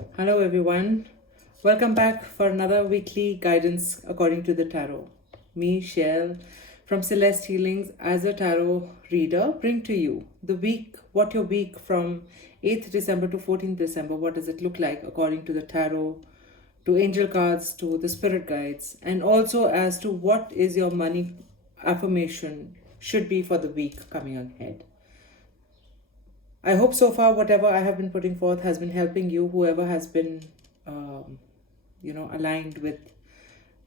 Hello, everyone. Welcome back for another weekly guidance according to the tarot. Me, Shell, from Celeste Healings, as a tarot reader, bring to you the week, what your week from 8th December to 14th December, what does it look like according to the tarot, to angel cards, to the spirit guides, and also as to what is your money affirmation should be for the week coming ahead. I hope so far whatever I have been putting forth has been helping you, whoever has been, aligned with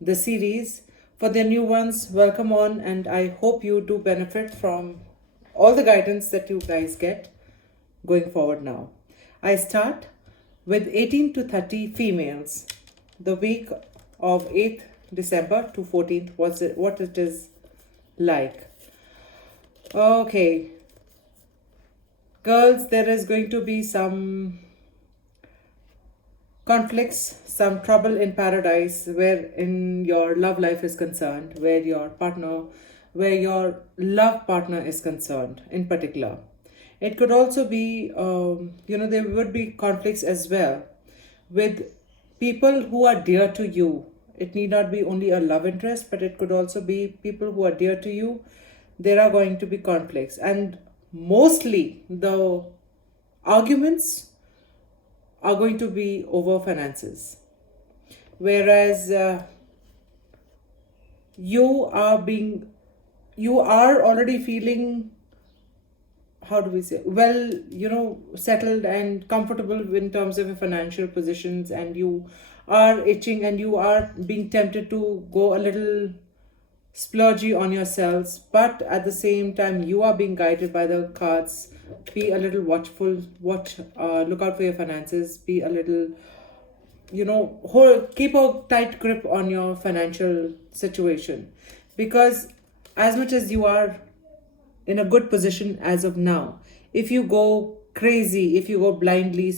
the series. For the new ones, welcome on, and I hope you do benefit from all the guidance that you guys get going forward now. I start with 18 to 30 females. The week of 8th December to 14th, what it is like. Okay, girls, there is going to be some conflicts, some trouble in paradise where in your love life is concerned, where your love partner is concerned in particular. It could also be, there would be conflicts as well with people who are dear to you. It need not be only a love interest, but it could also be people who are dear to you. There are going to be conflicts, and mostly the arguments are going to be over finances, whereas you are already feeling, how do we say, well, settled and comfortable in terms of your financial positions, and you are itching and you are being tempted to go a little splurgy on yourselves, but at the same time you are being guided by the cards. Be a little watchful, look out for your finances, be a little, keep a tight grip on your financial situation, because as much as you are in a good position as of now, if you go crazy, if you go blindly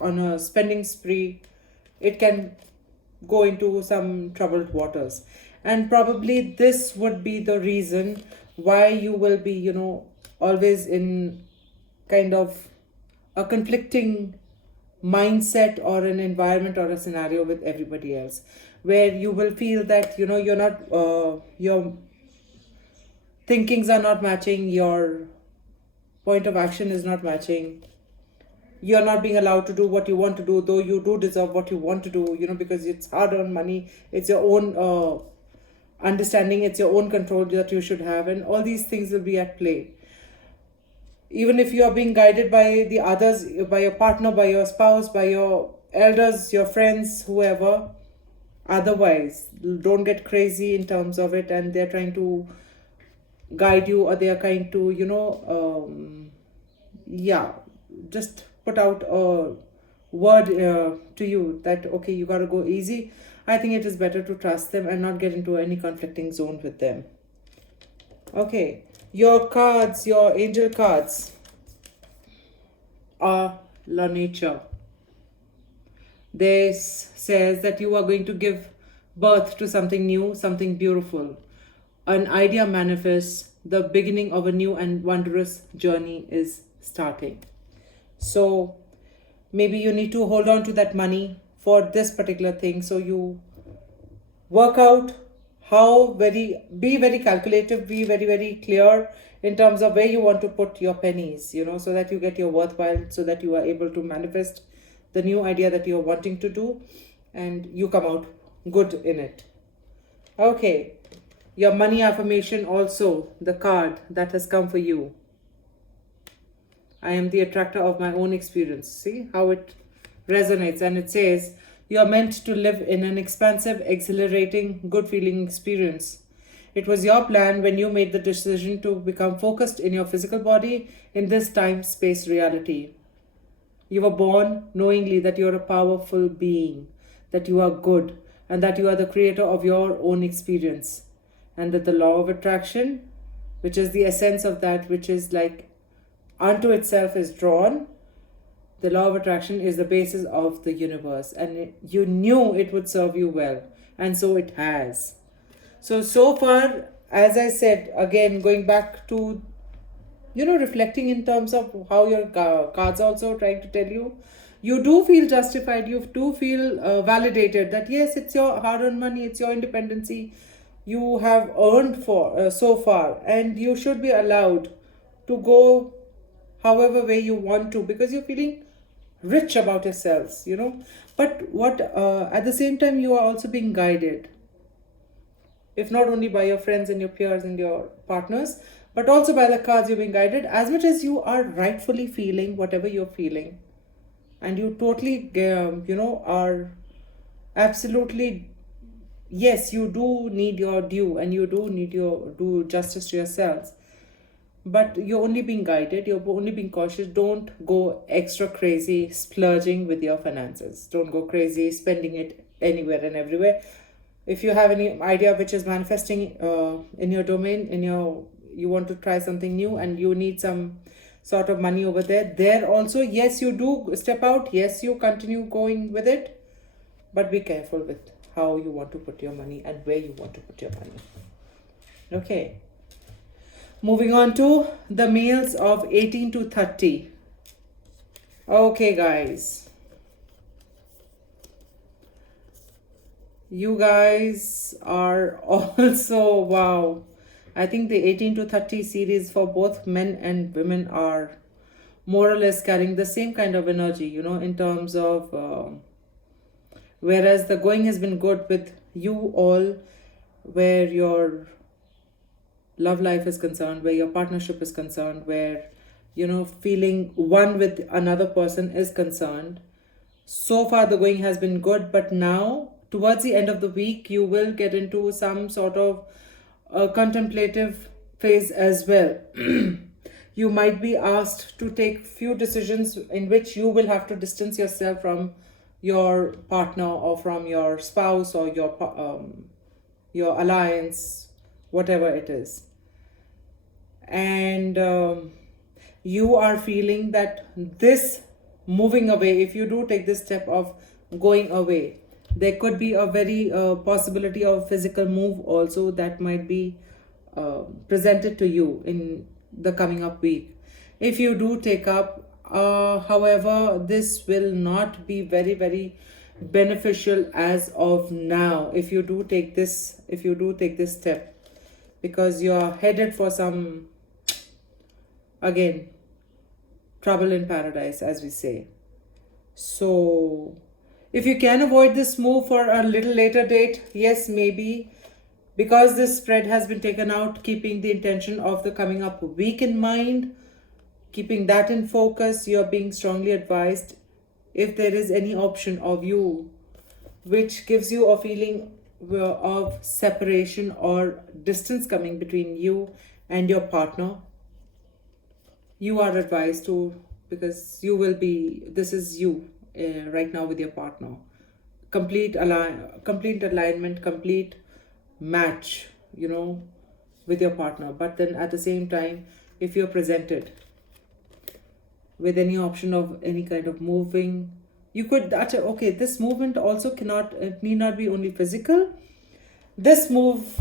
on a spending spree, it can go into some troubled waters. And probably this would be the reason why you will be, always in kind of a conflicting mindset or an environment or a scenario with everybody else, where you will feel that, you're not, your thinkings are not matching, your point of action is not matching, you're not being allowed to do what you want to do, though you do deserve what you want to do, because it's hard-earned money, it's your own understanding, it's your own control that you should have, and all these things will be at play. Even if you are being guided by the others, by your partner, by your spouse, by your elders, your friends, whoever, otherwise don't get crazy in terms of it, and they're trying to guide you, or they are trying to just put out a word to you that, okay, you got to go easy. I think it is better to trust them and not get into any conflicting zone with them. Okay, your cards, your angel cards are La Nature. This says that you are going to give birth to something new, something beautiful. An idea manifests, the beginning of a new and wondrous journey is starting. So maybe you need to hold on to that money for this particular thing. So you work out be very calculative, be very, very clear in terms of where you want to put your pennies, so that you get your worthwhile, so that you are able to manifest the new idea that you're wanting to do, and you come out good in it. Okay, your money affirmation also, the card that has come for you. I am the attractor of my own experience. See how it resonates, and it says, you are meant to live in an expansive, exhilarating, good-feeling experience. It was your plan when you made the decision to become focused in your physical body in this time-space reality. You were born knowingly that you are a powerful being, that you are good, and that you are the creator of your own experience. And that the law of attraction, which is the essence of that which is like unto itself, is drawn. The law of attraction is the basis of the universe, and you knew it would serve you well, and so it has. So far, as I said, again, going back to, reflecting in terms of how your cards also trying to tell you, You do feel justified, you do feel validated that yes, it's your hard-earned money, it's your independency you have earned for so far, and you should be allowed to go however way you want to, because you're feeling rich about yourselves, but what at the same time you are also being guided, if not only by your friends and your peers and your partners, but also by the cards. You're being guided as much as you are rightfully feeling whatever you're feeling, and you totally are absolutely, yes, you do need your due, and you do need your do justice to yourselves, but you're only being guided, you're only being cautious. Don't go extra crazy splurging with your finances, don't go crazy spending it anywhere and everywhere. If you have any idea which is manifesting in your domain, you want to try something new and you need some sort of money over there also, yes, you do step out, yes, you continue going with it, but be careful with how you want to put your money and where you want to put your money. Okay, moving on to the males of 18 to 30. Okay, guys, you guys are also, wow, I think the 18 to 30 series for both men and women are more or less carrying the same kind of energy, in terms of whereas the going has been good with you all, where your love life is concerned, where your partnership is concerned, where feeling one with another person is concerned. So far the going has been good, but now towards the end of the week you will get into some sort of contemplative phase as well. You might be asked to take few decisions in which you will have to distance yourself from your partner or from your spouse or your alliance, whatever it is. And you are feeling that this moving away, if you do take this step of going away, there could be a very possibility of physical move also that might be presented to you in the coming up week. If you do take up, however, this will not be very, very beneficial as of now. If you do take this step, because you are headed for some, again, trouble in paradise, as we say. So if you can avoid this move for a little later date, yes, maybe, because this spread has been taken out, keeping the intention of the coming up week in mind, keeping that in focus, you're being strongly advised, if there is any option of you which gives you a feeling of separation or distance coming between you and your partner, you are advised to, because you will be, this is you right now with your partner, complete alignment, complete match, with your partner. But then at the same time, if you're presented with any option of any kind of moving, you could, okay, this movement also it need not be only physical. This move,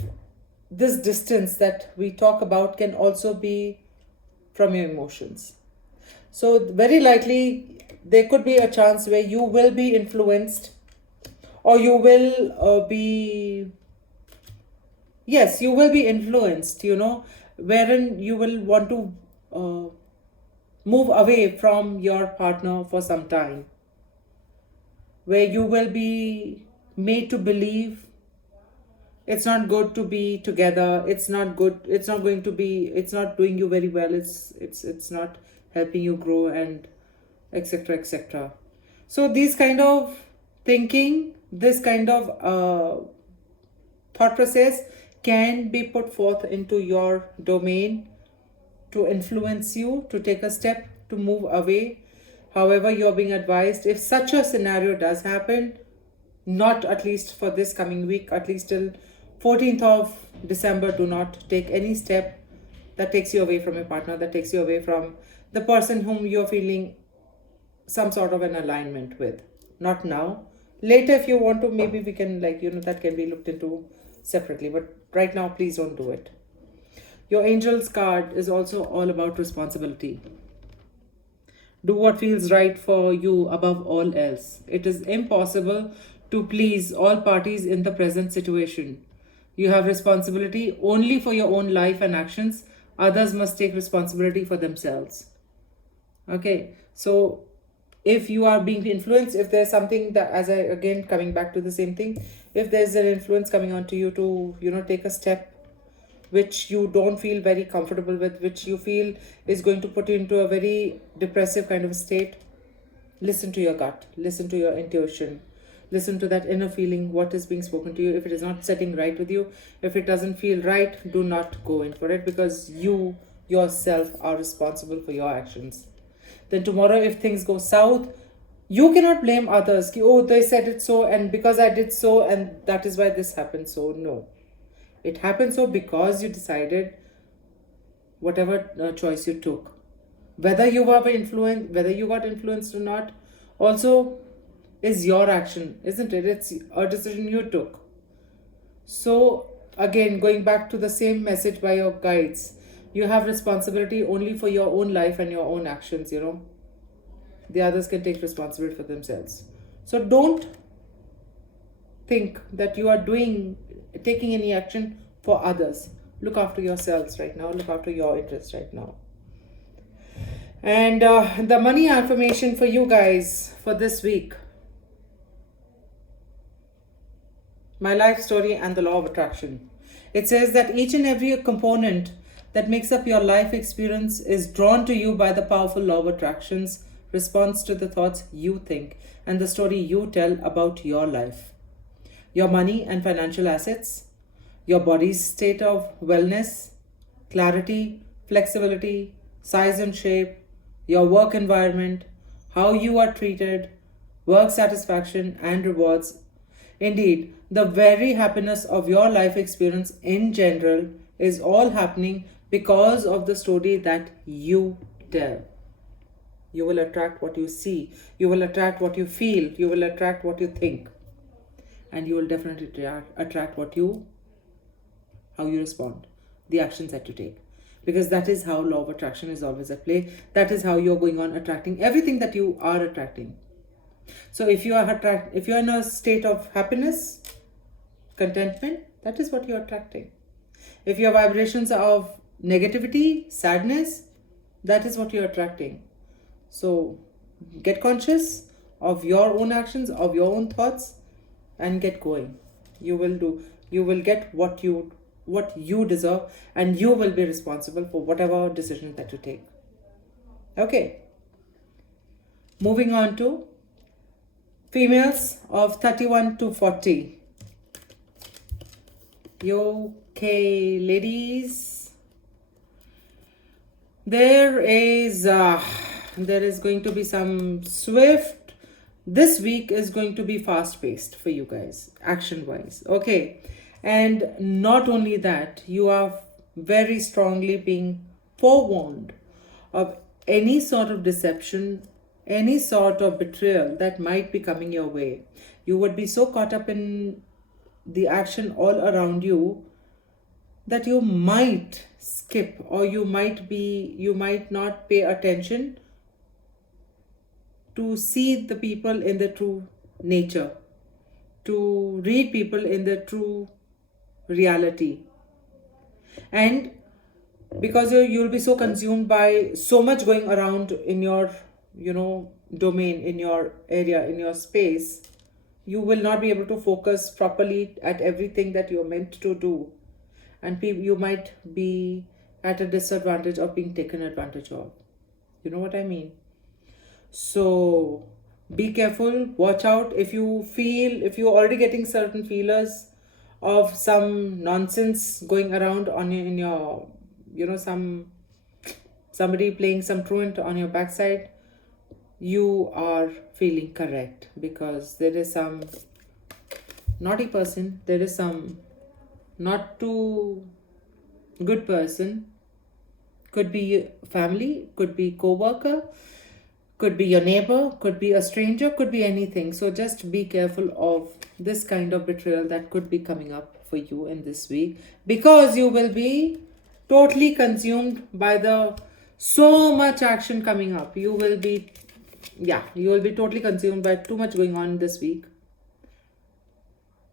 this distance that we talk about can also be from your emotions. So very likely there could be a chance where you will be influenced, or you will you will be influenced, wherein you will want to move away from your partner for some time, where you will be made to believe it's not good to be together, it's not good, it's not doing you very well, it's not helping you grow, and etc, etc. So these kind of thinking, this kind of thought process can be put forth into your domain to influence you to take a step to move away. However, you're being advised, if such a scenario does happen, not at least for this coming week, at least till 14th of December, do not take any step that takes you away from your partner, that takes you away from the person whom you're feeling some sort of an alignment with. Not now. Later, if you want to, maybe we can, that can be looked into separately. But right now, please don't do it. Your Angels card is also all about responsibility. Do what feels right for you above all else. It is impossible to please all parties in the present situation. You have responsibility only for your own life and actions. Others must take responsibility for themselves. Okay, so if you are being influenced, if there's something that, as I again coming back to the same thing, if there's an influence coming onto you to, take a step which you don't feel very comfortable with, which you feel is going to put you into a very depressive kind of state, listen to your gut, listen to your intuition, listen to that inner feeling, what is being spoken to you. If it is not setting right with you, if it doesn't feel right, do not go in for it, because you yourself are responsible for your actions. Then tomorrow, if things go south, you cannot blame others. Oh, they said it so, and because I did so, and that is why this happened. So, no. It happened so because you decided whatever choice you took. Whether you got influenced or not, also is your action, isn't it? It's a decision you took. So, again, going back to the same message by your guides, you have responsibility only for your own life and your own actions, The others can take responsibility for themselves. So don't think that you are taking any action for others. Look after yourselves right now. Look after your interests right now. And the money affirmation for you guys for this week. My life story and the law of attraction. It says that each and every component that makes up your life experience is drawn to you by the powerful law of attraction's response to the thoughts you think and the story you tell about your life. Your money and financial assets, your body's state of wellness, clarity, flexibility, size and shape, your work environment, how you are treated, work satisfaction and rewards. Indeed, the very happiness of your life experience in general is all happening because of the story that you tell. You will attract what you see, you will attract what you feel, you will attract what you think, and you will definitely attract how you respond, the actions that you take. Because that is how law of attraction is always at play. That is how you're going on attracting everything that you are attracting. So if you're in a state of happiness, contentment, that is what you're attracting. If your vibrations are of negativity, sadness, that is what you're attracting. So get conscious of your own actions, of your own thoughts, and get going. You will get what you deserve, and you will be responsible for whatever decision that you take. Okay. Moving on to females of 31 to 40. Okay, ladies. There is going to be some swift. This week is going to be fast-paced for you guys, action-wise. Okay. And not only that, you are very strongly being forewarned of any sort of deception, any sort of betrayal that might be coming your way. You would be so caught up in the action all around you that you might skip, or you might not pay attention to see the people in their true nature, to read people in their true reality. And because you'll be so consumed by so much going around in your domain, in your area, in your space, you will not be able to focus properly at everything that you're meant to do, and you might be at a disadvantage of being taken advantage of. You know what I mean? So be careful, watch out. If you're already getting certain feelers of some nonsense going around in your somebody playing some truant on your backside, you are feeling correct, because there is some naughty person, there is some not too good person, could be family, could be co-worker, could be your neighbor, could be a stranger, could be anything. So just be careful of this kind of betrayal that could be coming up for you in this week, because you will be totally consumed by the So much action coming up. You will be totally consumed by too much going on this week,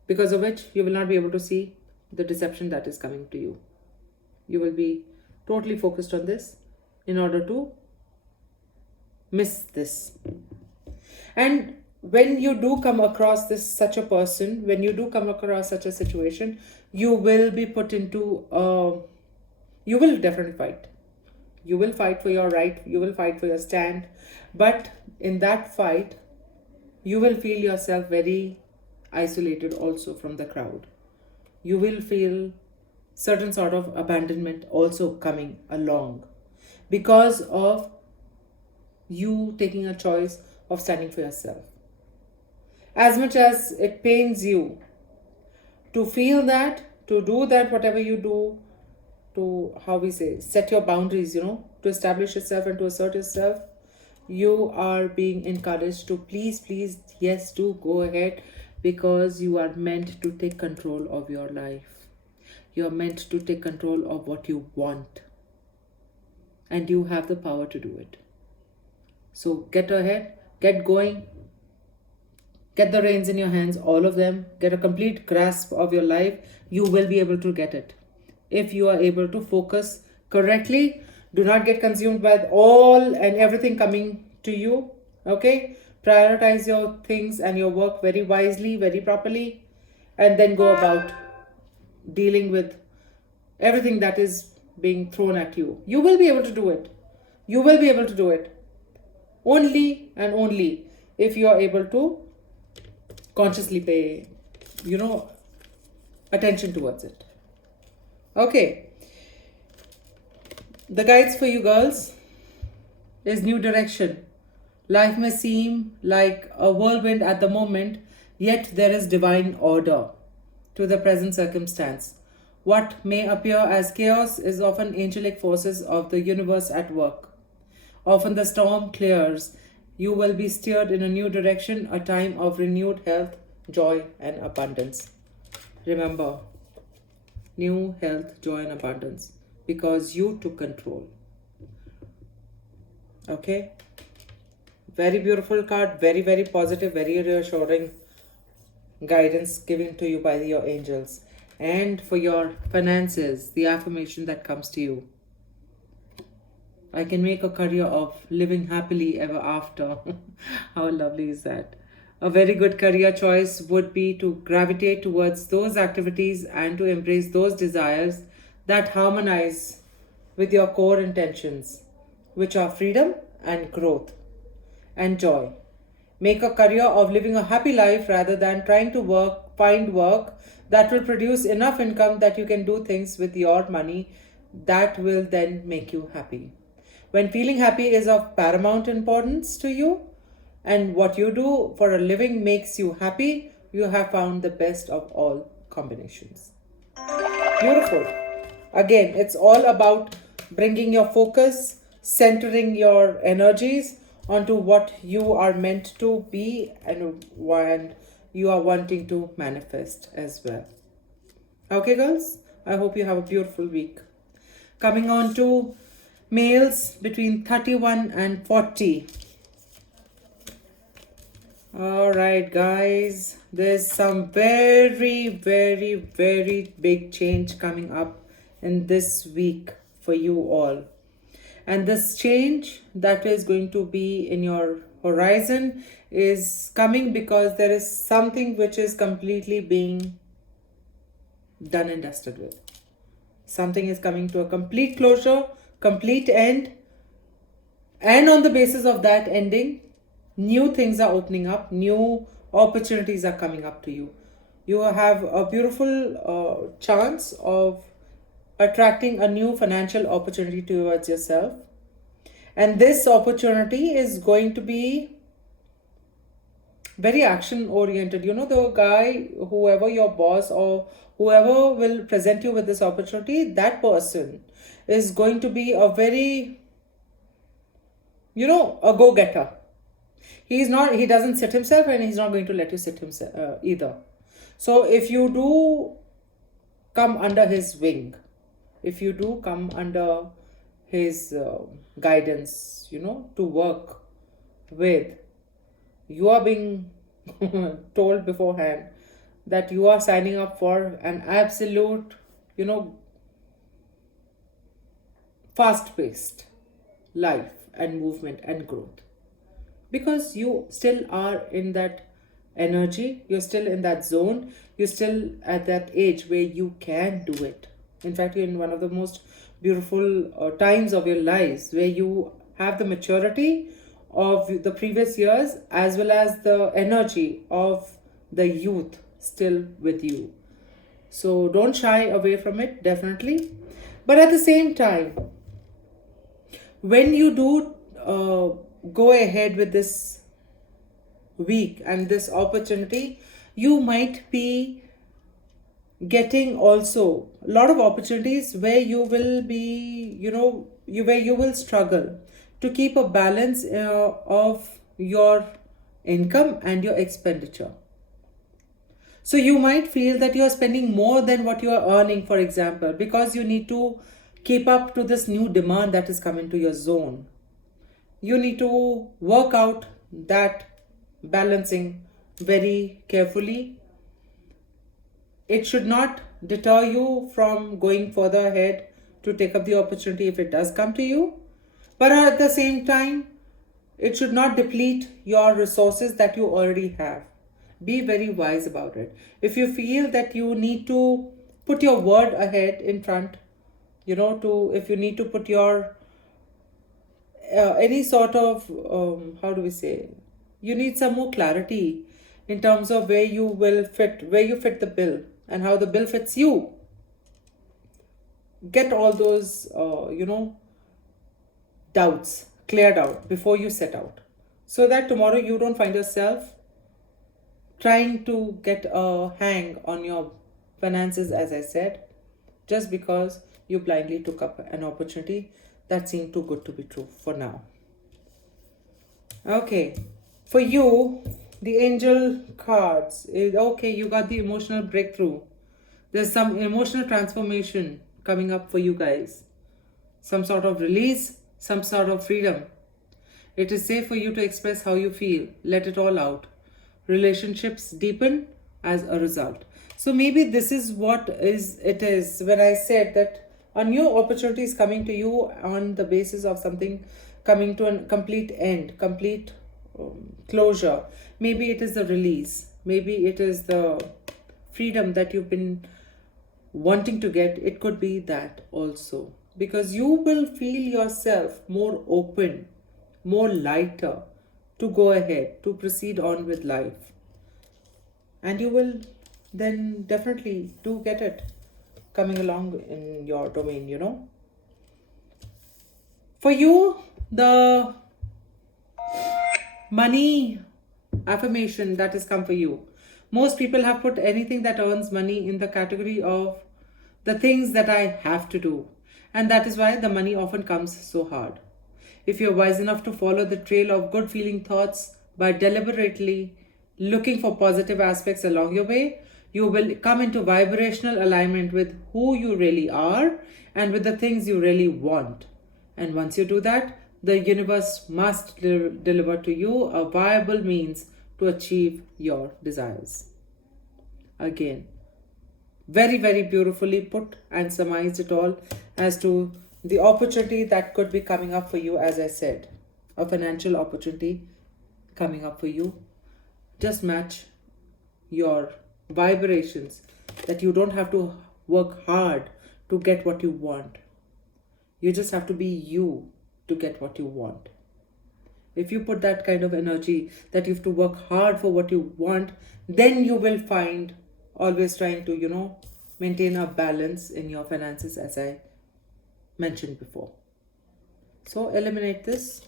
because of which you will not be able to see the deception that is coming to you. You will be totally focused on this in order to miss this. And when you do come across such a person, when you do come across such a situation, you will be put into you will definitely fight. You will fight for your right, you will fight for your stand, but in that fight you will feel yourself very isolated also from the crowd. You will feel certain sort of abandonment also coming along because of you taking a choice of standing for yourself. As much as it pains you to feel that, to do that, whatever you do, to, how we say, set your boundaries, to establish yourself and to assert yourself, you are being encouraged to please, yes, do go ahead, because you are meant to take control of your life. You are meant to take control of what you want, and you have the power to do it. So get ahead, get going, get the reins in your hands, all of them. Get a complete grasp of your life. You will be able to get it if you are able to focus correctly. Do not get consumed by all and everything coming to you. Okay? Prioritize your things and your work very wisely, very properly, and then go about dealing with everything that is being thrown at you. You will be able to do it. You will be able to do it. Only and only if you are able to consciously pay, attention towards it. Okay. The guides for you girls is new direction. Life may seem like a whirlwind at the moment, yet there is divine order to the present circumstance. What may appear as chaos is often angelic forces of the universe at work. Often the storm clears. You will be steered in a new direction, a time of renewed health, joy, and abundance. Remember, new health, joy, and abundance, because you took control. Okay? Very beautiful card, very, very positive, very reassuring guidance given to you by your angels. And for your finances, the affirmation that comes to you: I can make a career of living happily ever after. How lovely is that? A very good career choice would be to gravitate towards those activities and to embrace those desires that harmonize with your core intentions, which are freedom and growth and joy. Make a career of living a happy life rather than trying to find work that will produce enough income that you can do things with your money that will then make you happy. When feeling happy is of paramount importance to you and what you do for a living makes you happy, you have found the best of all combinations. Beautiful. Again, it's all about bringing your focus, centering your energies onto what you are meant to be and you are wanting to manifest as well. Okay, girls? I hope you have a beautiful week. Coming on to males between 31 and 40. All right, guys. There's some very, very, very big change coming up in this week for you all. And this change that is going to be in your horizon is coming because there is something which is completely being done and dusted with. Something is coming to a complete closure, complete end. And on the basis of that ending, new things are opening up, new opportunities are coming up to you. You have a beautiful chance of attracting a new financial opportunity towards yourself. And this opportunity is going to be very action oriented. The guy, whoever your boss or whoever will present you with this opportunity, that person is going to be a very, a go-getter. He doesn't sit himself, and he's not going to let you sit himself either. So if you do come under his wing, if you do come under his guidance, to work with. You are being told beforehand that you are signing up for an absolute, you know, fast paced life and movement and growth, because you still are in that energy, you're still in that zone, you're still at that age where you can do it. In fact, you're in one of the most beautiful times of your lives, where you have the maturity of the previous years as well as the energy of the youth still with you. So don't shy away from it, definitely. But at the same time, when you do go ahead with this week and this opportunity, you might be getting also a lot of opportunities where you will be, where you will struggle to keep a balance of your income and your expenditure. So you might feel that you are spending more than what you are earning, for example, because you need to keep up to this new demand that is coming to your zone. You need to work out that balancing very carefully. It should not deter you from going further ahead to take up the opportunity if it does come to you. But at the same time, it should not deplete your resources that you already have. Be very wise about it. If you feel that you need to put your word ahead in front, if you need to put your any sort of, how do we say, you need some more clarity in terms of where you fit the bill and how the bill fits you. Get all those, doubts cleared out before you set out, so that tomorrow you don't find yourself trying to get a hang on your finances, as I said, just because you blindly took up an opportunity that seemed too good to be true for now. Okay, for you, the angel cards is okay. You got the emotional breakthrough. There's some emotional transformation coming up for you guys. Some sort of release, some sort of freedom. It is safe for you to express how you feel. Let it all out. Relationships deepen as a result. So maybe this is what it is when I said that a new opportunity is coming to you on the basis of something coming to a complete end, complete closure. Maybe it is the release. Maybe it is the freedom that you've been wanting to get. It could be that also, because you will feel yourself more open, more lighter to go ahead, to proceed on with life. And you will then definitely do get it coming along in your domain. For you, the money affirmation that has come for you. Most people have put anything that earns money in the category of the things that I have to do. And that is why the money often comes so hard. If you're wise enough to follow the trail of good feeling thoughts by deliberately looking for positive aspects along your way, you will come into vibrational alignment with who you really are and with the things you really want. And once you do that, the universe must deliver to you a viable means to achieve your desires. Again, very, very beautifully put and surmised it all as to the opportunity that could be coming up for you. As I said, a financial opportunity coming up for you. Just match your vibrations, that you don't have to work hard to get what you want. You just have to be you to get what you want. If you put that kind of energy that you have to work hard for what you want, then you will find always trying to, maintain a balance in your finances, as I mentioned before. So eliminate this.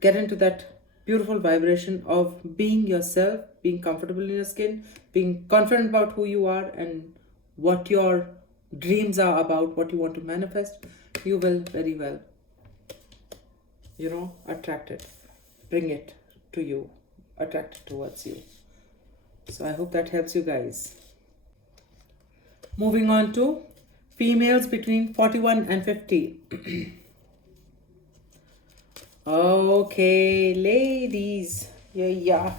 Get into that beautiful vibration of being yourself, being comfortable in your skin, being confident about who you are and what your dreams are about, what you want to manifest. You will very well, attract it, bring it to you, attract it towards you. So I hope that helps you guys. Moving on to Females between 41 and 50. Okay, ladies. Yeah.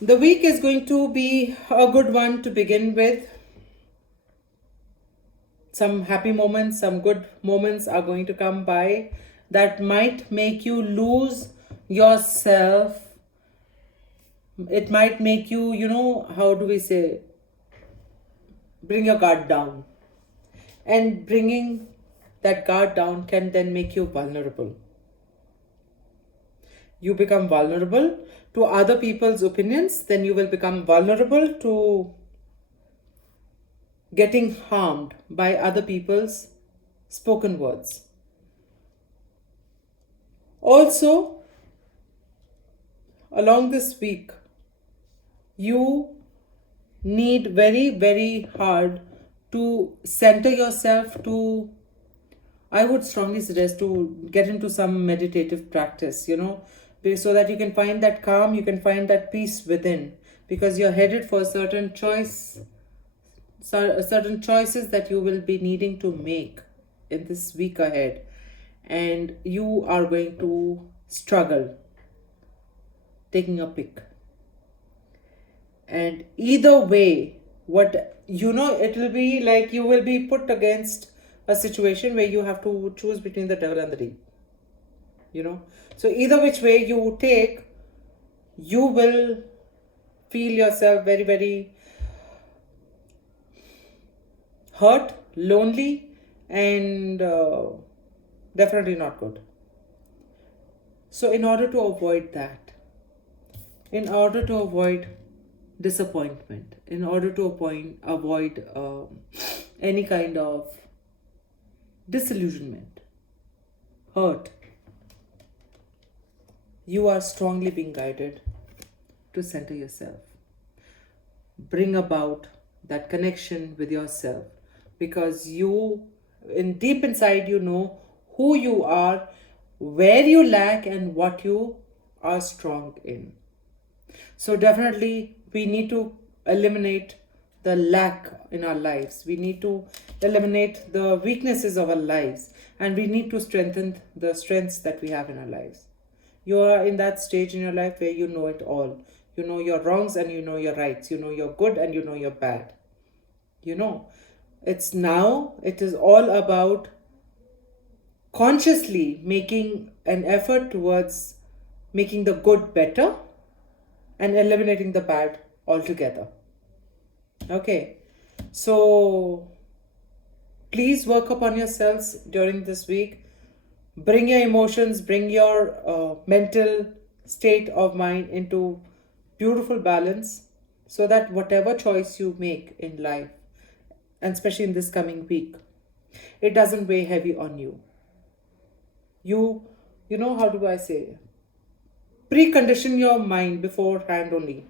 The week is going to be a good one to begin with. Some happy moments, some good moments are going to come by that might make you lose yourself. It might make you, how do we say, bring your guard down. And bringing that guard down can then make you vulnerable. You become vulnerable to other people's opinions, then you will become vulnerable to getting harmed by other people's spoken words. Also, along this week, you need very, very hard to center yourself to, I would strongly suggest to get into some meditative practice, so that you can find that calm, you can find that peace within, because you're headed for a certain certain choices that you will be needing to make in this week ahead, and you are going to struggle taking a pick. And either way, it will be like you will be put against a situation where you have to choose between the devil and the deep. So either which way you take, you will feel yourself very, very hurt, lonely, and definitely not good. So in order to avoid that, in order to avoid disappointment, in order to avoid any kind of disillusionment, hurt, you are strongly being guided to center yourself. Bring about that connection with yourself, because deep inside you know who you are, where you lack, and what you are strong in. So definitely we need to eliminate the lack in our lives. We need to eliminate the weaknesses of our lives, and we need to strengthen the strengths that we have in our lives. You are in that stage in your life where you know it all. You know your wrongs and you know your rights. You know your good and you know your bad. It is all about consciously making an effort towards making the good better and eliminating the bad altogether. Okay, so please work upon yourselves during this week. Bring your emotions, bring your mental state of mind into beautiful balance, so that whatever choice you make in life, and especially in this coming week, it doesn't weigh heavy on you. How do I say? Precondition your mind beforehand only.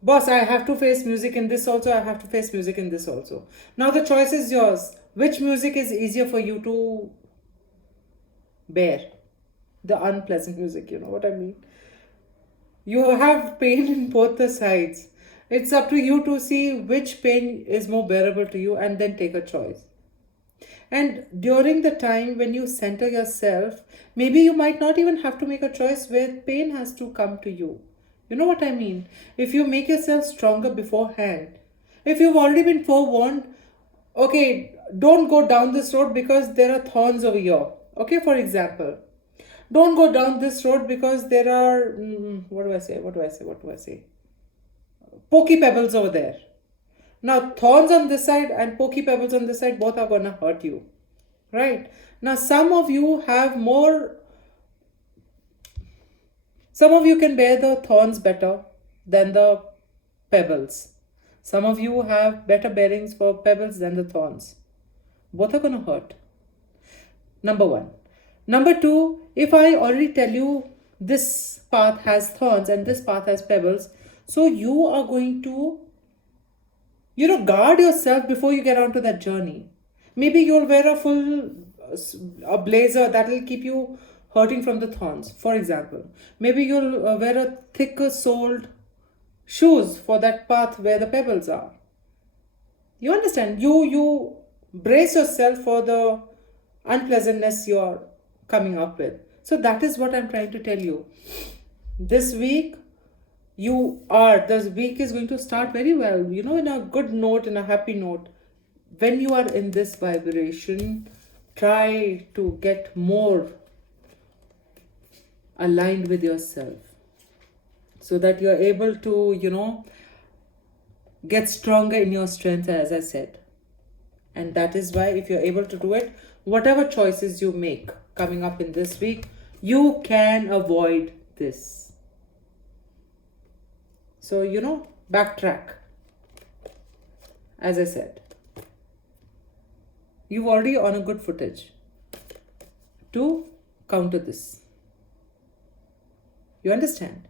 Boss, I have to face music in this also, I have to face music in this also. Now the choice is yours. Which music is easier for you to bear? The unpleasant music, you know what I mean? You have pain in both the sides. It's up to you to see which pain is more bearable to you and then take a choice. And during the time when you center yourself, maybe you might not even have to make a choice where pain has to come to you. You know what I mean? If you make yourself stronger beforehand, if you've already been forewarned, okay, don't go down this road because there are thorns over here. Okay, for example, don't go down this road because there are, what do I say? Pokey pebbles over there. Now, thorns on this side and pokey pebbles on this side, both are going to hurt you. Right? Now, some of you can bear the thorns better than the pebbles. Some of you have better bearings for pebbles than the thorns. Both are going to hurt. Number one. Number two, if I already tell you this path has thorns and this path has pebbles, so you are going to, guard yourself before you get onto that journey. Maybe you'll wear a blazer that will keep you hurting from the thorns, for example. Maybe you'll wear a thicker soled shoes for that path where the pebbles are. You understand? You brace yourself for the unpleasantness you are coming up with. So that is what I'm trying to tell you. This week, this week is going to start very well, in a good note, in a happy note. When you are in this vibration, try to get more aligned with yourself so that you're able to, get stronger in your strength, as I said. And that is why, if you're able to do it, whatever choices you make coming up in this week, you can avoid this. So, backtrack. As I said, you're already on a good footage to counter this. You understand?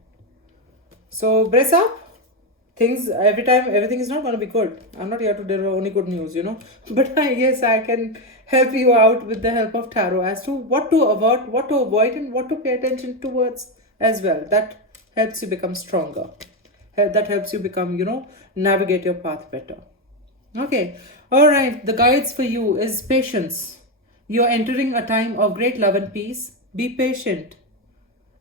So, brace up. Everything is not going to be good. I'm not here to deliver only good news, But yes, I can help you out with the help of tarot as to what to avoid, and what to pay attention towards as well. That helps you become stronger. That helps you become, navigate your path better. Okay. All right. The guides for you is patience. You're entering a time of great love and peace. Be patient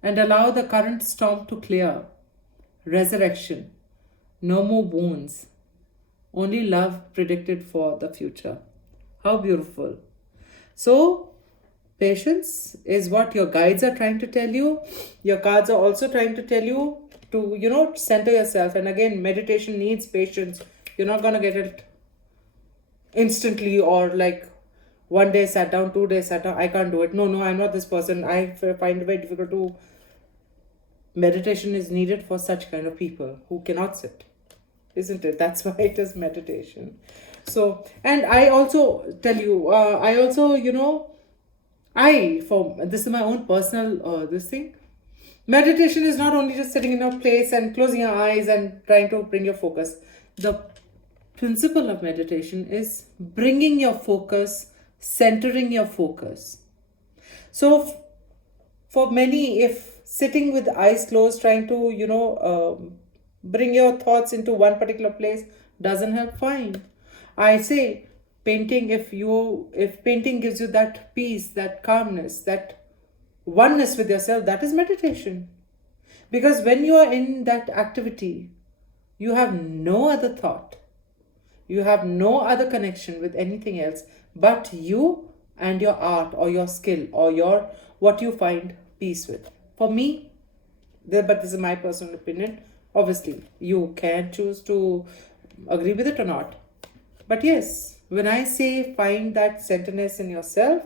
and allow the current storm to clear. Resurrection. No more wounds. Only love predicted for the future. How beautiful. So, patience is what your guides are trying to tell you. Your cards are also trying to tell you to, center yourself. And again, meditation needs patience. You're not going to get it instantly, or like one day sat down, 2 days sat down. I can't do it. No, I'm not this person. I find it very difficult to. Meditation is needed for such kind of people who cannot sit. Isn't it? That's why it is meditation. So, and I also tell you, this is my own personal, this thing. Meditation is not only just sitting in a place and closing your eyes and trying to bring your focus. The principle of meditation is bringing your focus, centering your focus. So, for many, if sitting with eyes closed, trying to, bring your thoughts into one particular place doesn't help, fine. I say painting, if painting gives you that peace, that calmness, that oneness with yourself, that is meditation. Because when you are in that activity, you have no other thought. You have no other connection with anything else but you and your art or your skill or what you find peace with. For me, but this is my personal opinion. Obviously, you can choose to agree with it or not. But yes, when I say find that centeredness in yourself,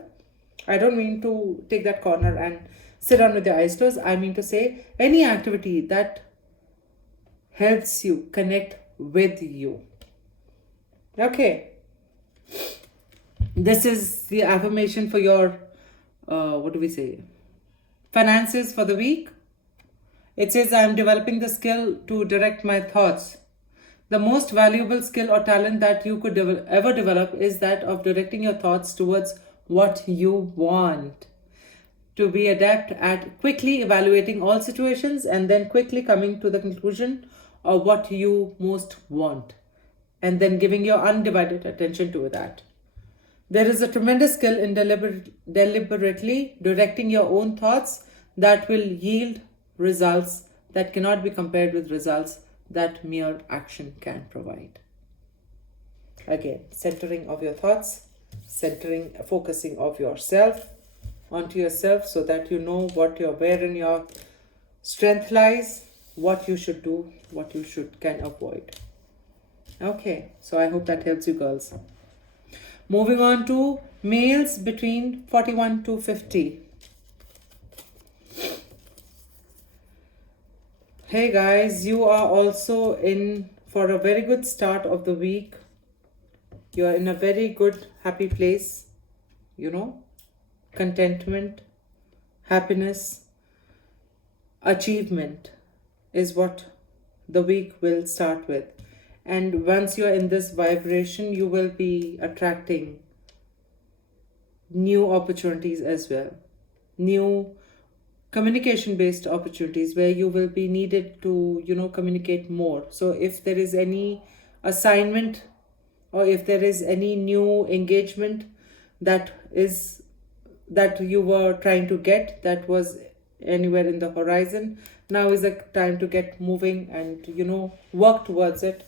I don't mean to take that corner and sit down with your eyes closed. I mean to say any activity that helps you connect with you. Okay. This is the affirmation for your, finances for the week. It says, I am developing the skill to direct my thoughts. The most valuable skill or talent that you could ever develop is that of directing your thoughts towards what you want. To be adept at quickly evaluating all situations and then quickly coming to the conclusion of what you most want, and then giving your undivided attention to that. There is a tremendous skill in deliberately directing your own thoughts that will yield results that cannot be compared with results that mere action can provide. Again, centering of your thoughts, focusing of yourself onto yourself so that you know wherein your strength lies, what you should do, what you can avoid. Okay, so I hope that helps you, girls. Moving on to males between 41 to 50. Hey guys, you are also in for a very good start of the week. You are in a very good, happy place. Contentment, happiness, achievement is what the week will start with. And once you are in this vibration, you will be attracting new opportunities as well. New communication-based opportunities where you will be needed to, communicate more. So if there is any assignment or if there is any new engagement that is that you were trying to get, that was anywhere in the horizon, now is the time to get moving and work towards it.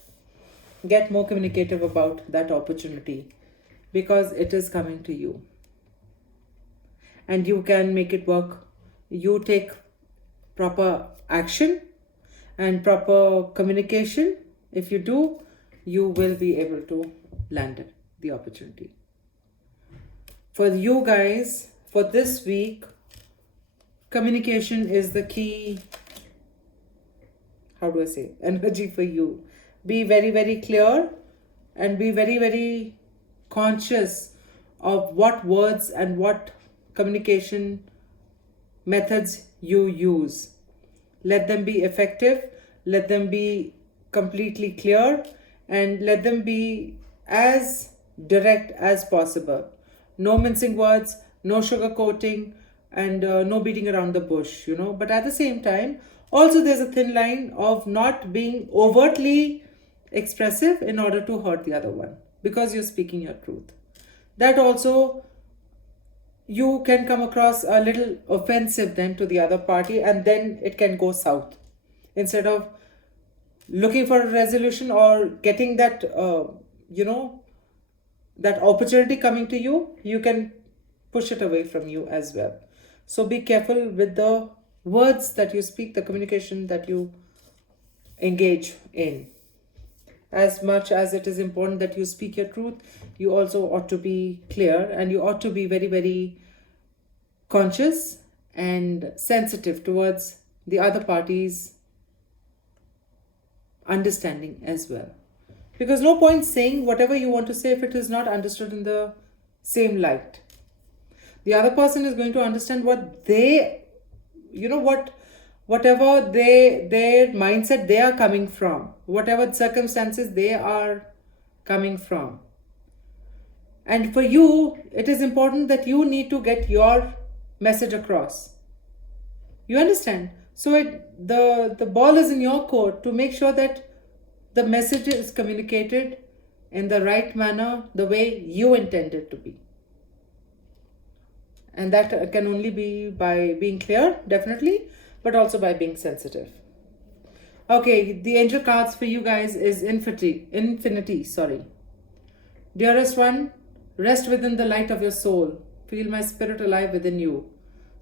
Get more communicative about that opportunity, because it is coming to you and you can make it work. You take proper action and proper communication. If you do, you will be able to land it, the opportunity. For you guys, for this week, communication is the key, how do I say, energy for you. Be very, very clear and be very, very conscious of what words and what communication methods you use. Let them be effective, let them be completely clear, and let them be as direct as possible. No mincing words, no sugarcoating, and no beating around the bush, But at the same time, also there's a thin line of not being overtly expressive in order to hurt the other one, because you're speaking your truth. That also, you can come across a little offensive then to the other party, and then it can go south. Instead of looking for a resolution or getting that, that opportunity coming to you, you can push it away from you as well. So be careful with the words that you speak, the communication that you engage in. As much as it is important that you speak your truth, you also ought to be clear, and you ought to be very, very conscious and sensitive towards the other party's understanding as well. Because no point saying whatever you want to say if it is not understood in the same light. The other person is going to understand what they, whatever their mindset they are coming from, whatever circumstances they are coming from. And for you, it is important that you need to get your message across. You understand? So the ball is in your court to make sure that the message is communicated in the right manner, the way you intend it to be. And that can only be by being clear, definitely, but also by being sensitive. Okay, the angel cards for you guys is infinity. Dearest one, rest within the light of your soul. Feel my spirit alive within you.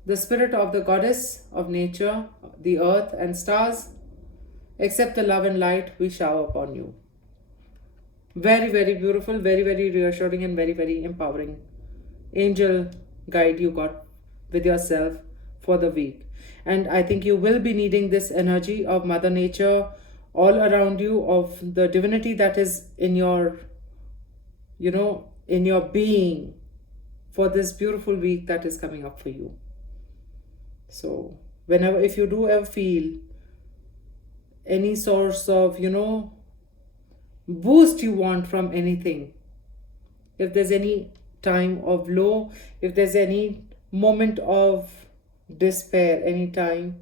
The spirit of the goddess of nature, the earth and stars. Accept the love and light we shower upon you. Very, very beautiful, very, very reassuring, and very, very empowering angel guide you got with yourself for the week. And I think you will be needing this energy of Mother Nature all around you, of the divinity that is in your, in your being, for this beautiful week that is coming up for you. So whenever, if you do ever feel any source of, boost you want from anything, if there's any time of low, if there's any moment of despair, any time,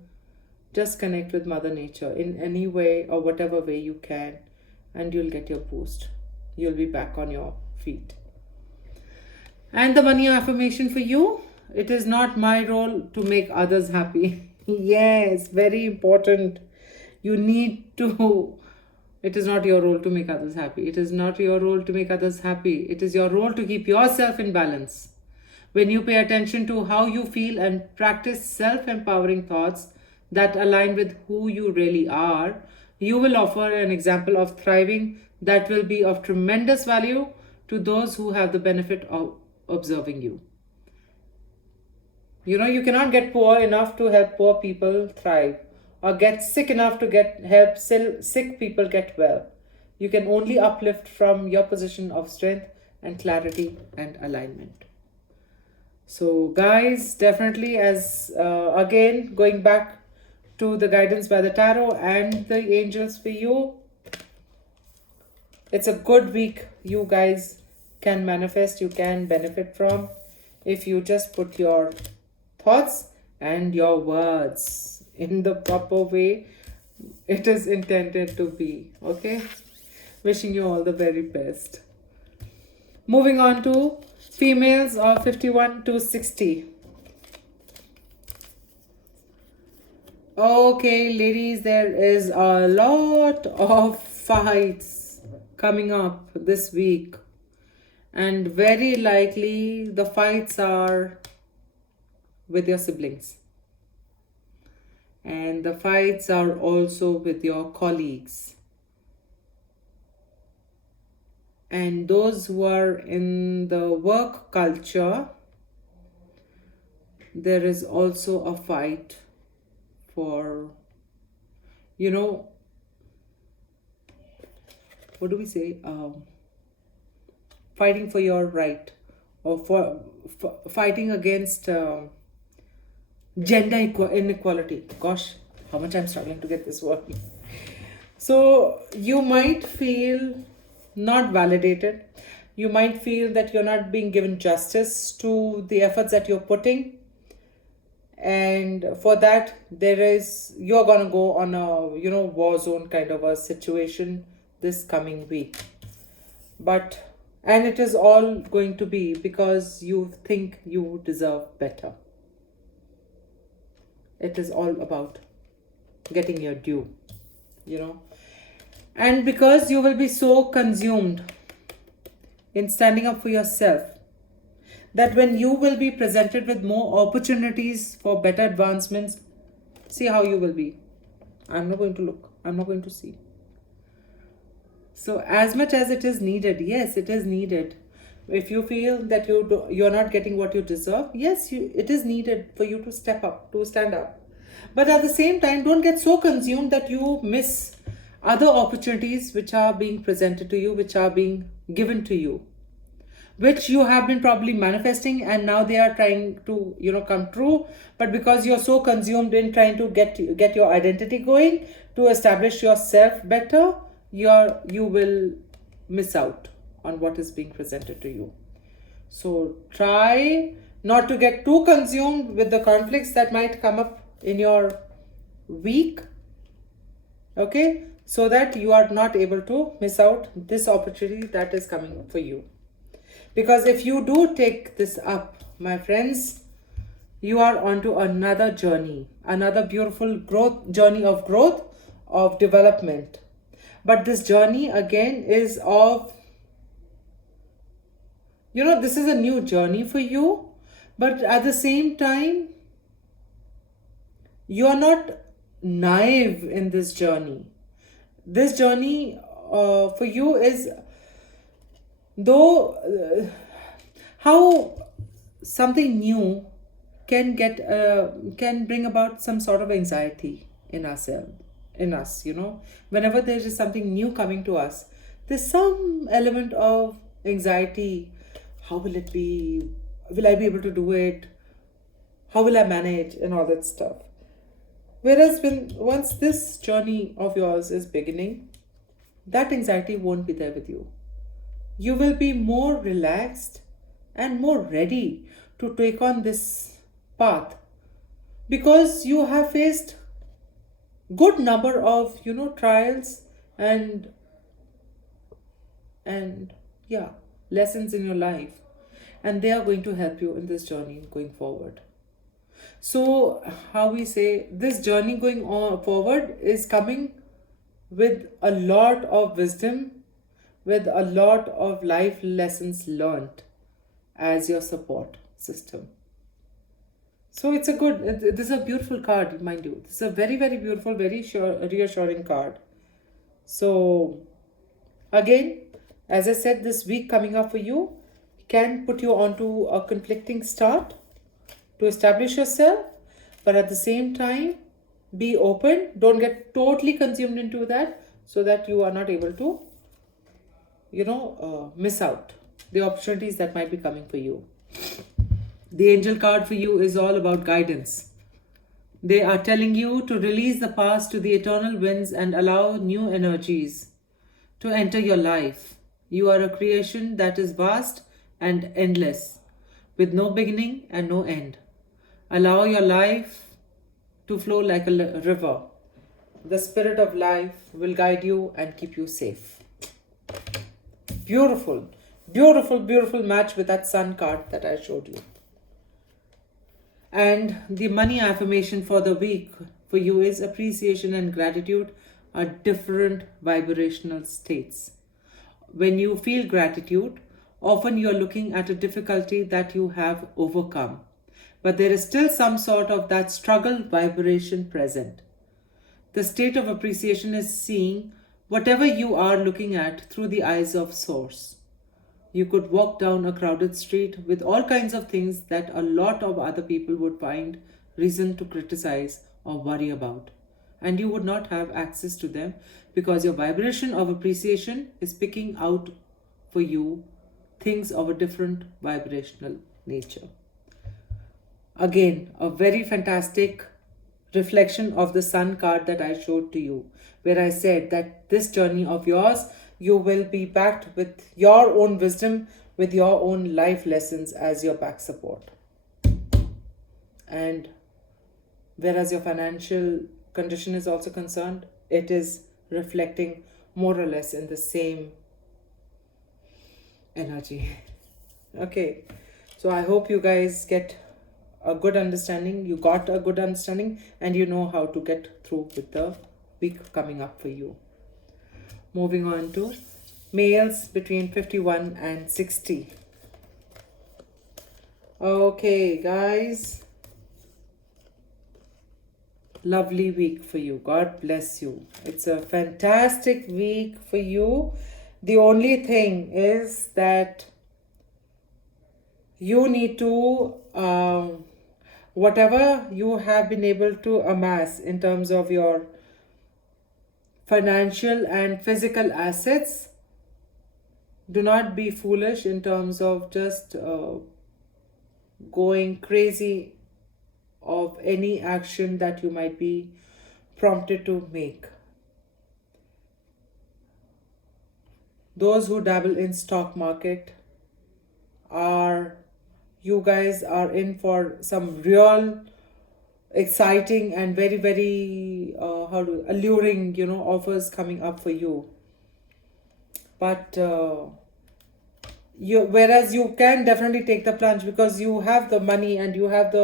just connect with Mother Nature in any way or whatever way you can, and you'll get your boost. You'll be back on your feet. And the money affirmation for you, it is not my role to make others happy. Yes, very important. You need to, it is not your role to make others happy. It is not your role to make others happy. It is your role to keep yourself in balance. When you pay attention to how you feel and practice self-empowering thoughts that align with who you really are, you will offer an example of thriving that will be of tremendous value to those who have the benefit of observing you. You cannot get poor enough to help poor people thrive, or get sick enough to help sick people get well. You can only uplift from your position of strength and clarity and alignment. So guys, definitely, as again going back to the guidance by the tarot and the angels for you, it's a good week you guys can manifest, you can benefit from, if you just put your thoughts and your words in the proper way it is intended to be. Okay, wishing you all the very best. Moving on to females of 51 to 60. Okay, ladies, there is a lot of fights coming up this week, and very likely the fights are with your siblings, and the fights are also with your colleagues, and those who are in the work culture. There is also a fight for, what do we say, fighting for your right, or for fighting against gender inequality. Gosh, how much I'm struggling to get this word. So you might feel not validated. You might feel that you're not being given justice to the efforts that you're putting, and for that you're gonna go on a war zone kind of a situation this coming week. And it is all going to be because you think you deserve better. It is all about getting your due, and because you will be so consumed in standing up for yourself, that when you will be presented with more opportunities for better advancements, see how you will be. I'm not going to look. I'm not going to see. So as much as it is needed, yes, it is needed. If you feel that you're not getting what you deserve, yes, it is needed for you to step up, to stand up. But at the same time, don't get so consumed that you miss other opportunities which are being presented to you, which are being given to you, which you have been probably manifesting, and now they are trying to come true. But because you're so consumed in trying to get your identity going, to establish yourself better, you will miss out on what is being presented to you. So try not to get too consumed with the conflicts that might come up in your week, okay, so that you are not able to miss out this opportunity that is coming for you. Because if you do take this up, my friends, you are onto another journey, another beautiful journey of growth, of development. But this journey again is of, this is a new journey for you, but at the same time, you are not naive in this journey. This journey for you is, though how something new can bring about some sort of anxiety in us. Whenever there is something new coming to us, there's some element of anxiety. How will it be? Will I be able to do it? How will I manage? And all that stuff. Whereas once this journey of yours is beginning, that anxiety won't be there with you. You will be more relaxed and more ready to take on this path, because you have faced good number of trials and lessons in your life, and they are going to help you in this journey going forward. So how we say, this journey going on forward is coming with a lot of wisdom, with a lot of life lessons learned as your support system. So this is a beautiful card, mind you. This is a very, very beautiful, very reassuring card. So again, as I said, this week coming up for you can put you onto a conflicting start to establish yourself, but at the same time, be open. Don't get totally consumed into that, so that you are not able to miss out the opportunities that might be coming for you. The angel card for you is all about guidance. They are telling you to release the past to the eternal winds and allow new energies to enter your life. You are a creation that is vast and endless, with no beginning and no end. Allow your life to flow like a river. The spirit of life will guide you and keep you safe. Beautiful. Beautiful, beautiful match with that sun card that I showed you. And the money affirmation for the week for you is appreciation and gratitude are different vibrational states. When you feel gratitude, often you're looking at a difficulty that you have overcome, but there is still some sort of that struggle vibration present. The state of appreciation is seeing whatever you are looking at through the eyes of Source. You could walk down a crowded street with all kinds of things that a lot of other people would find reason to criticize or worry about. And you would not have access to them because your vibration of appreciation is picking out for you things of a different vibrational nature. Again, a very fantastic reflection of the sun card that I showed to you, where I said that this journey of yours, you will be backed with your own wisdom, with your own life lessons as your back support. And whereas your financial condition is also concerned, it is reflecting more or less in the same energy. Okay, so I hope you guys get a good understanding. You got a good understanding and you know how to get through with the week coming up for you. Moving on to males between 51 and 60. Okay, guys. Lovely week for you. God bless you. It's a fantastic week for you. The only thing is that you need to, whatever you have been able to amass in terms of your financial and physical assets, do not be foolish in terms of just going crazy of any action that you might be prompted to make. Those who dabble in stock market you guys are in for some real exciting and very, very alluring, offers coming up for you. But whereas you can definitely take the plunge because you have the money and you have the,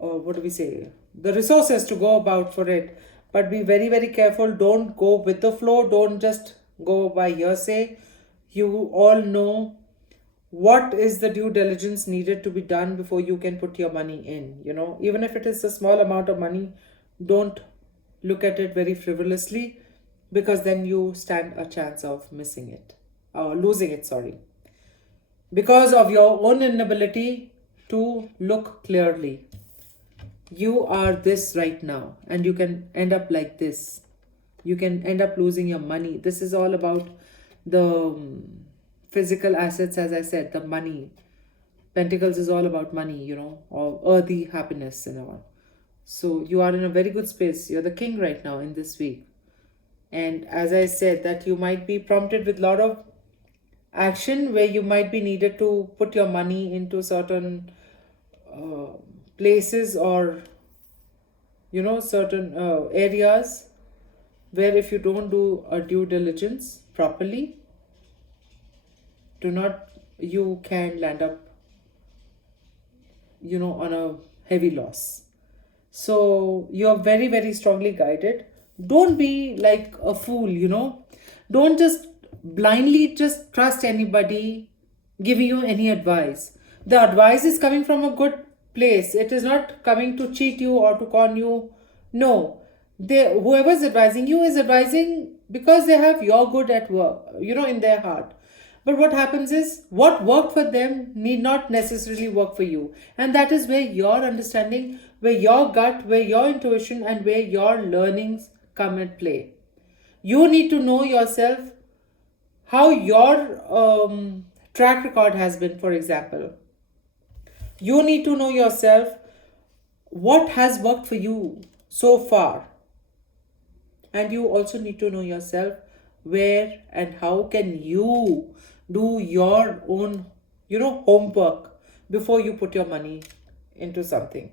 what do we say, the resources to go about for it. But be very, very careful. Don't go with the flow. Don't just go by hearsay. You all know what is the due diligence needed to be done before you can put your money in. Even if it is a small amount of money, don't look at it very frivolously, because then you stand a chance of missing it or losing it, because of your own inability to look clearly. You are this right now and you can end up like this. You can end up losing your money. This is all about the physical assets, as I said, the money. Pentacles is all about money, or earthy happiness and all. So you are in a very good space. You're the king right now in this week. And as I said, that you might be prompted with a lot of action where you might be needed to put your money into certain places or, certain areas where if you don't do a due diligence properly, you can land up, on a heavy loss. So you're very, very strongly guided. Don't be like a fool, Don't just blindly just trust anybody giving you any advice. The advice is coming from a good place. It is not coming to cheat you or to con you. No. Whoever is advising you is advising because they have your good at work, in their heart. But what happens is, what worked for them need not necessarily work for you. And that is where your understanding, where your gut, where your intuition, and where your learnings come and play. You need to know yourself, how your track record has been, for example. You need to know yourself, what has worked for you so far. And you also need to know yourself, where and how can you do your own, homework before you put your money into something.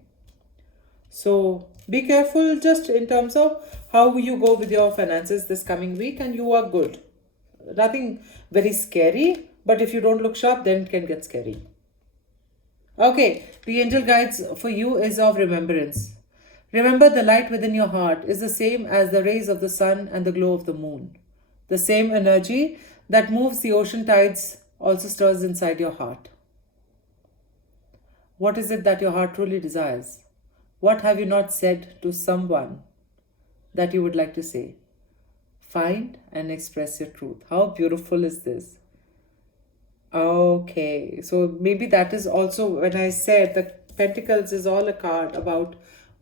So be careful just in terms of how you go with your finances this coming week, and you are good. nothing very scary, but if you don't look sharp, then it can get scary. Okay, the angel guides for you is of remembrance. Remember, the light within your heart is the same as the rays of the sun and the glow of the moon. The same energy that moves the ocean tides also stirs inside your heart. What is it that your heart truly desires? What have you not said to someone that you would like to say? Find and express your truth. How beautiful is this? Okay, so maybe that is also when I said the Pentacles is all a card about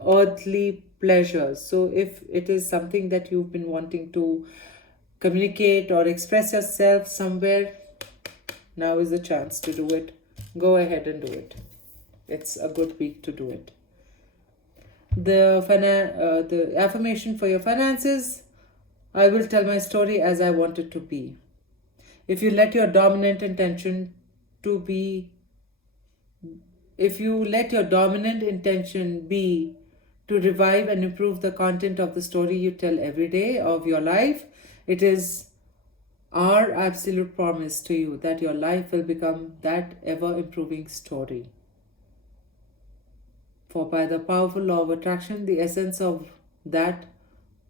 earthly pleasures. So if it is something that you've been wanting to communicate or express yourself somewhere, now is the chance to do it. Go ahead and do it. It's a good week to do it. The affirmation for your finances: I will tell my story as I want it to be. If you let your dominant intention be to revive and improve the content of the story you tell every day of your life, it is our absolute promise to you that your life will become that ever-improving story. For by the powerful law of attraction, the essence of that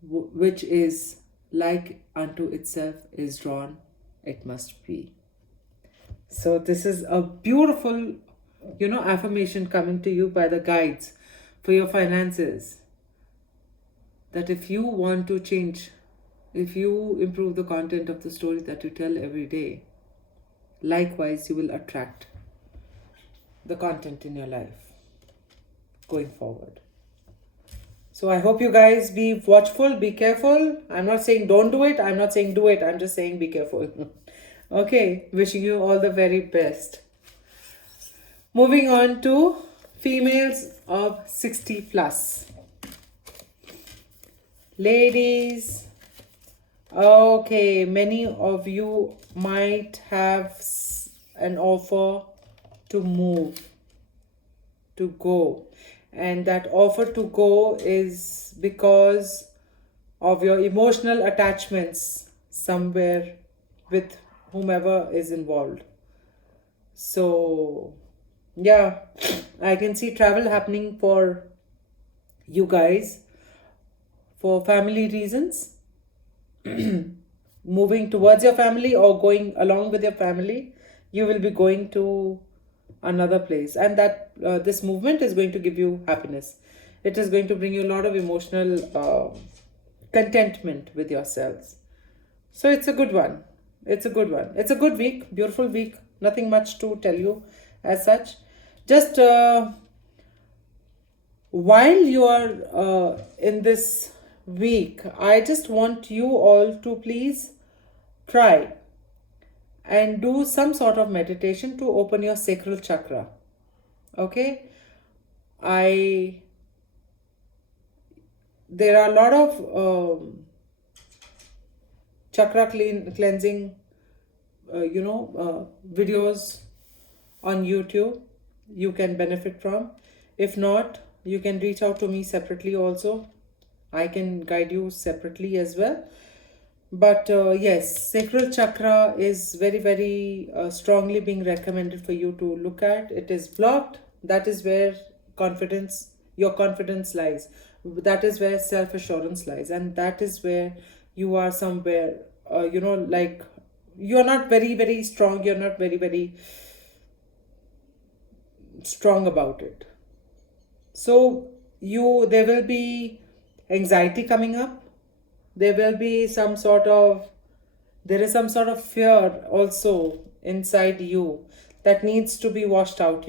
which is like unto itself is drawn, it must be. So this is a beautiful, affirmation coming to you by the guides for your finances. That if you want to change, if you improve the content of the story that you tell every day, likewise you will attract the content in your life going forward. So I hope you guys be watchful, be careful. I'm not saying don't do it. I'm not saying do it. I'm just saying be careful. Okay, wishing you all the very best. Moving on to females of 60 plus. Ladies, okay, many of you might have an offer to move, to go. And that offer to go is because of your emotional attachments somewhere with whomever is involved. So, yeah, I can see travel happening for you guys for family reasons. Moving towards your family or going along with your family, you will be going to another place, and that this movement is going to give you happiness. It is going to bring you a lot of emotional contentment with yourselves. So it's a good one. It's a good one. It's a good week, beautiful week. Nothing much to tell you as such. Just while you are in this week, I just want you all to please try and do some sort of meditation to open your sacral chakra. Okay? There are a lot of chakra cleansing videos on YouTube you can benefit from. If not, you can reach out to me separately also. I can guide you separately as well. But yes, sacral chakra is very, very strongly being recommended for you to look at. It is blocked. That is where your confidence lies. That is where self-assurance lies. And that is where you are somewhere, like you're not very, very strong. You're not very, very strong about it. So there will be anxiety coming up. There is some sort of fear also inside you that needs to be washed out.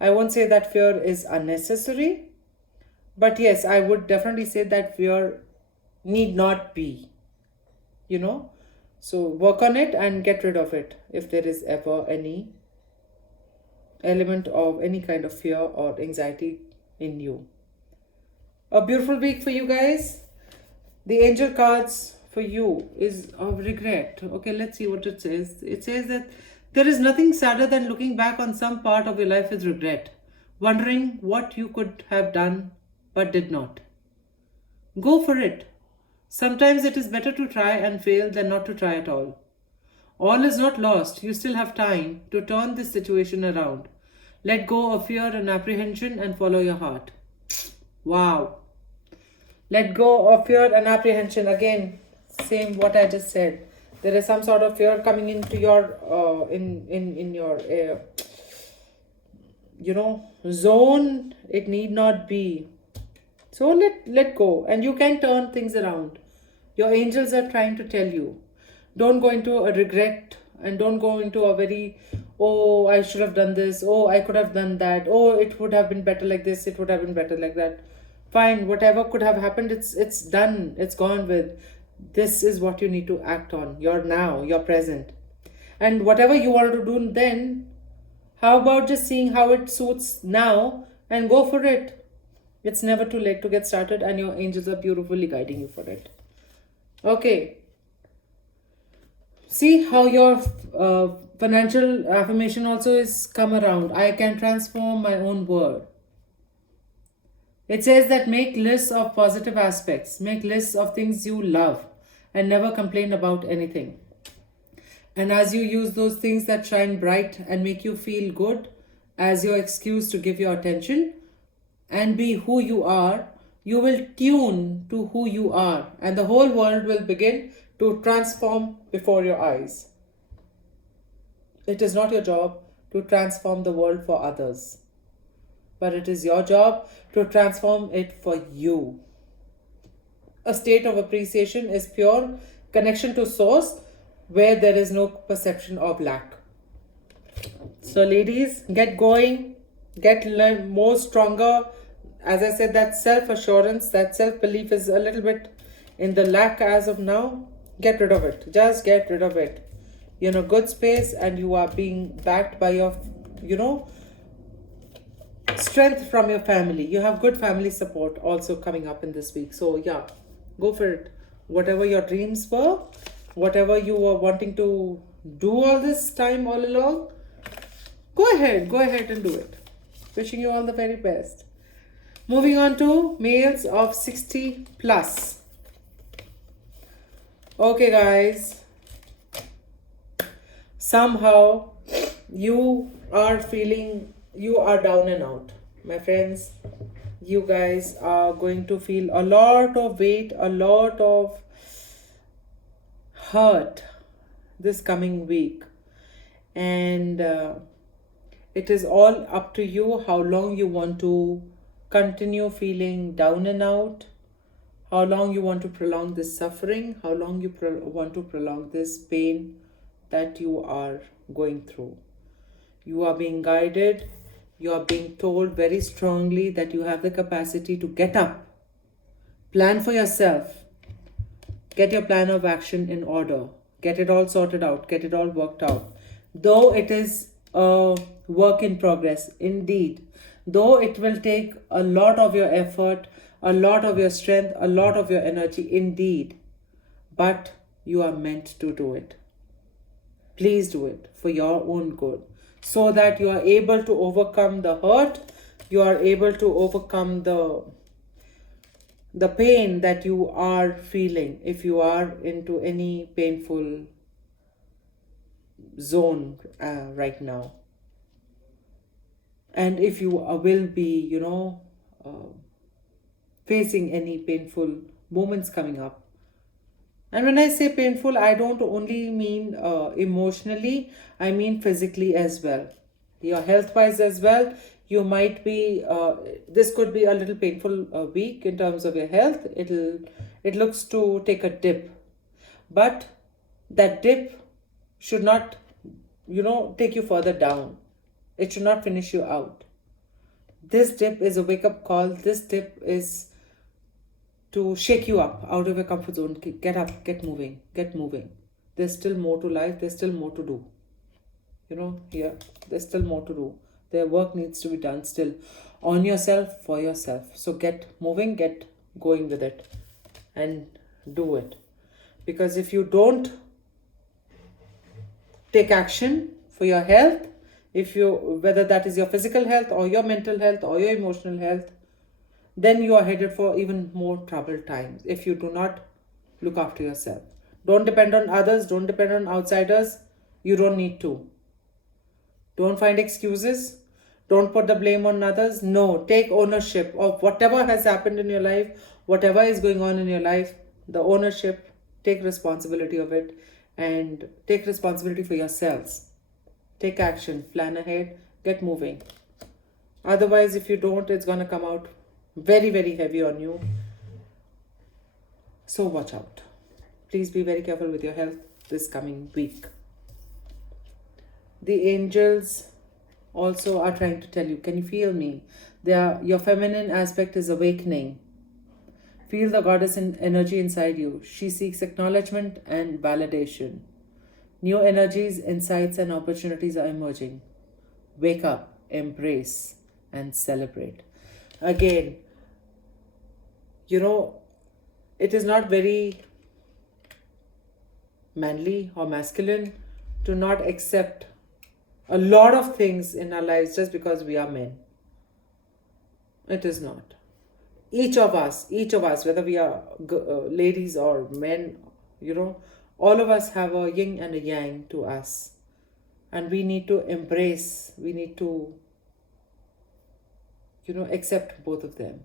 I won't say that fear is unnecessary, but yes, I would definitely say that fear need not be, so work on it and get rid of it if there is ever any element of any kind of fear or anxiety in you. A beautiful week for you guys. The angel cards for you is of regret. Okay, let's see what it says. It says that there is nothing sadder than looking back on some part of your life with regret, wondering what you could have done but did not. Go for it. Sometimes it is better to try and fail than not to try at all. All is not lost. You still have time to turn this situation around. Let go of fear and apprehension and follow your heart. Wow. Let go of fear and apprehension. Again, same what I just said. There is some sort of fear coming into your in your zone. It need not be. So let go, and you can turn things around. Your angels are trying to tell you. Don't go into a regret, and don't go into a very, oh, I should have done this, oh, I could have done that, oh, it would have been better like this, it would have been better like that. Fine, whatever could have happened, it's done, it's gone with. This is what you need to act on. You're now, you're present. And whatever you want to do then, how about just seeing how it suits now and go for it? It's never too late to get started, and your angels are beautifully guiding you for it. Okay. See how your financial affirmation also is come around. I can transform my own world. It says that make lists of positive aspects, make lists of things you love, and never complain about anything. And as you use those things that shine bright and make you feel good as your excuse to give your attention and be who you are, you will tune to who you are, and the whole world will begin to transform before your eyes. It is not your job to transform the world for others, but it is your job to transform it for you. A state of appreciation is pure connection to source where there is no perception of lack. So ladies, get going, get more stronger. As I said, that self-assurance, that self-belief is a little bit in the lack as of now. Get rid of it. Just get rid of it. You're in a good space and you are being backed by your, strength from your family. You have good family support also coming up in this week. So yeah, go for it. Whatever your dreams were, whatever you were wanting to do all this time all along, go ahead and do it. Wishing you all the very best. Moving on to males of 60 plus. Okay guys, somehow you are feeling you are down and out. My friends, you guys are going to feel a lot of weight, a lot of hurt this coming week. And it is all up to you how long you want to continue feeling down and out, how long you want to prolong this suffering, how long you want to prolong this pain that you are going through. You are being guided, you are being told very strongly that you have the capacity to get up, plan for yourself, get your plan of action in order, get it all sorted out, get it all worked out. Though it is a work in progress, indeed, though it will take a lot of your effort, a lot of your strength, a lot of your energy, indeed, but you are meant to do it. Please do it for your own good, so that you are able to overcome the hurt, you are able to overcome the pain that you are feeling if you are into any painful zone right now. And if you will be, facing any painful moments coming up. And when I say painful, I don't only mean emotionally, I mean physically as well. Your health-wise as well, you might be, this could be a little painful week in terms of your health. It looks to take a dip. But that dip should not, take you further down. It should not finish you out. This dip is a wake-up call. This dip is to shake you up out of your comfort zone. Get up, get moving. There's still more to life. There's still more to do. There's still more to do. Their work needs to be done still on yourself, for yourself. So get moving, get going with it and do it. Because if you don't take action for your health, whether that is your physical health or your mental health or your emotional health, then you are headed for even more troubled times if you do not Look after yourself. Don't depend on others. Don't depend on outsiders. You don't need to. Don't find excuses. Don't put the blame on others. No, take ownership of whatever has happened in your life, whatever is going on in your life, the ownership, take responsibility of it, and take responsibility for yourselves. Take action, plan ahead, get moving. Otherwise, if you don't, it's going to come out very, very heavy on you. So watch out. Please be very careful with your health this coming week. The angels also are trying to tell you, can you feel me? Your feminine aspect is awakening. Feel the goddess energy inside you. She seeks acknowledgement and validation. New energies, insights, and opportunities are emerging. Wake up, embrace, and celebrate. Again, it is not very manly or masculine to not accept a lot of things in our lives just because we are men. It is not. Each of us, whether we are ladies or men, all of us have a yin and a yang to us. And we need to embrace, we need to, accept both of them.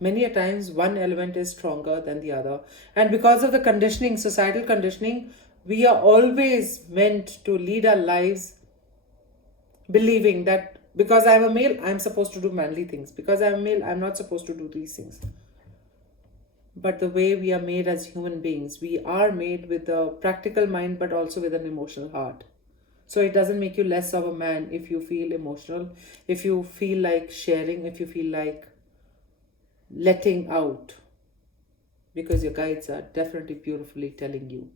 Many a times one element is stronger than the other. And because of the conditioning, societal conditioning, we are always meant to lead our lives believing that because I'm a male, I'm supposed to do manly things. Because I'm a male, I'm not supposed to do these things. But the way we are made as human beings, we are made with a practical mind, but also with an emotional heart. So it doesn't make you less of a man if you feel emotional, if you feel like sharing, if you feel like letting out. Because your guides are definitely beautifully telling you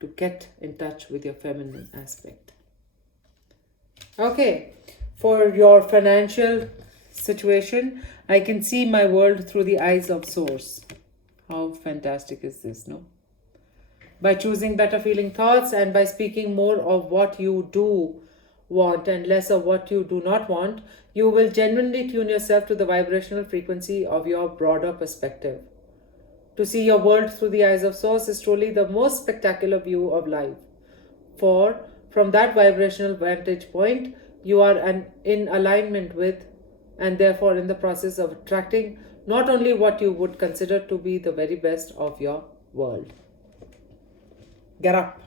to get in touch with your feminine aspect. Okay, for your financial situation, I can see my world through the eyes of Source. How fantastic is this, no? By choosing better feeling thoughts and by speaking more of what you do want and less of what you do not want, you will genuinely tune yourself to the vibrational frequency of your broader perspective. To see your world through the eyes of Source is truly the most spectacular view of life. For from that vibrational vantage point, you are in alignment with and therefore in the process of attracting not only what you would consider to be the very best of your world. Get up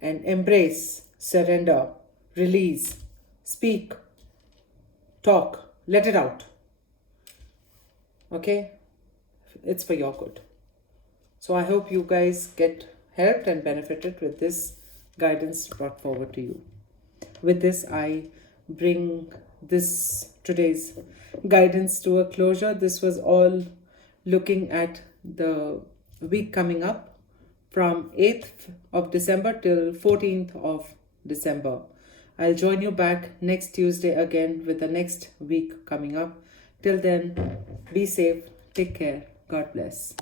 and embrace, surrender, release, speak, talk, let it out. Okay? It's for your good. So I hope you guys get helped and benefited with this guidance brought forward to you. With this, I bring today's guidance to a closure. This was all looking at the week coming up from 8th of December till 14th of December. I'll join you back next Tuesday again with the next week coming up. Till then, be safe, take care, God bless.